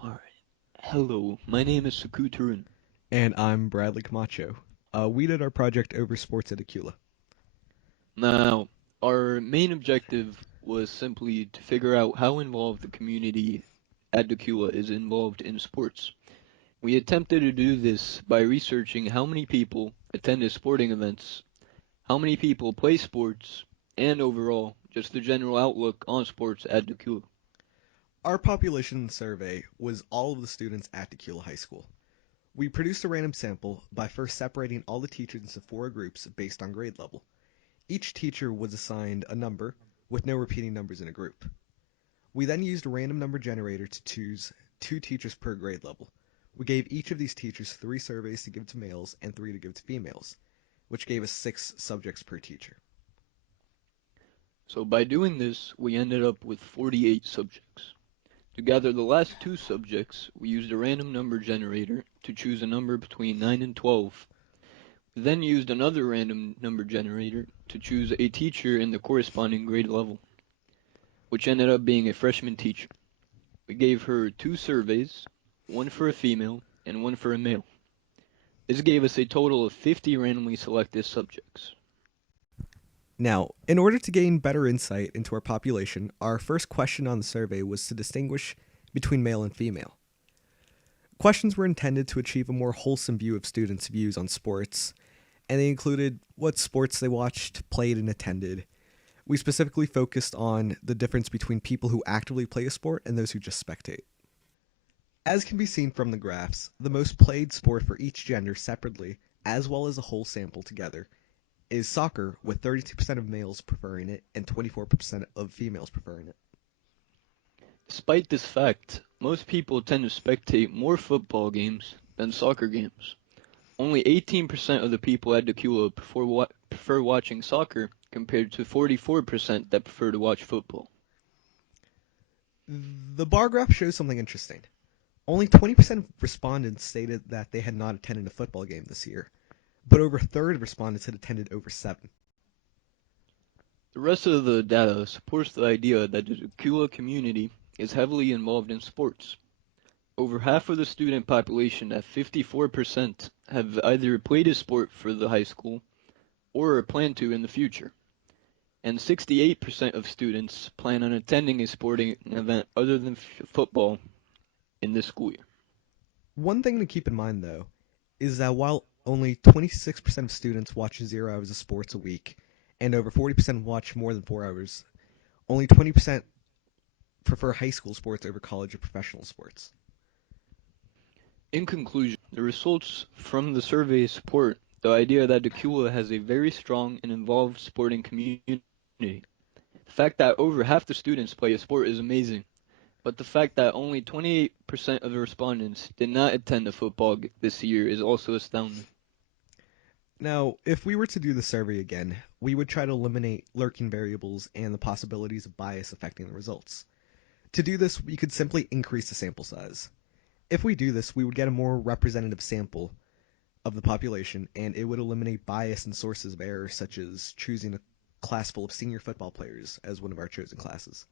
Alright. Hello, my name is Sakuturun. And I'm Bradley Camacho. We did our project over sports at Aquila. Now, our main objective was simply to figure out how involved the community at Decula is involved in sports. We attempted to do this by researching how many people attend sporting events, how many people play sports, and overall, just the general outlook on sports at Decula. Our population survey was all of the students at Aquila High School. We produced a random sample by first separating all the teachers into four groups based on grade level. Each teacher was assigned a number, with no repeating numbers in a group. We then used a random number generator to choose two teachers per grade level. We gave each of these teachers three surveys to give to males and three to give to females, which gave us 6 subjects per teacher. So by doing this, we ended up with 48 subjects. To gather the last two subjects, we used a random number generator to choose a number between 9 and 12. We then used another random number generator to choose a teacher in the corresponding grade level, which ended up being a freshman teacher. We gave her two surveys, one for a female and one for a male. This gave us a total of 50 randomly selected subjects. Now, in order to gain better insight into our population, our first question on the survey was to distinguish between male and female. Questions were intended to achieve a more wholesome view of students' views on sports, and they included what sports they watched, played, and attended. We specifically focused on the difference between people who actively play a sport and those who just spectate. As can be seen from the graphs, the most played sport for each gender separately, as well as a whole sample together, is soccer, with 32% of males preferring it and 24% of females preferring it. Despite this fact, most people tend to spectate more football games than soccer games. Only 18% of the people at Decula prefer watching soccer compared to 44% that prefer to watch football. The bar graph shows something interesting. Only 20% of respondents stated that they had not attended a football game this year, but over a third of respondents had attended over 7. The rest of the data supports the idea that the Decula community is heavily involved in sports. Over half of the student population at 54% have either played a sport for the high school or plan to in the future, and 68% of students plan on attending a sporting event other than football in this school year. One thing to keep in mind, though, is that while only 26% of students watch 0 hours of sports a week, and over 40% watch more than 4 hours, only 20% prefer high school sports over college or professional sports. In conclusion, the results from the survey support the idea that Decula has a very strong and involved sporting community. The fact that over half the students play a sport is amazing, but the fact that only 28% of the respondents did not attend a football this year is also astounding. Now, if we were to do the survey again, we would try to eliminate lurking variables and the possibilities of bias affecting the results. To do this, we could simply increase the sample size. If we do this, we would get a more representative sample of the population, and it would eliminate bias and sources of error, such as choosing a class full of senior football players as one of our chosen classes.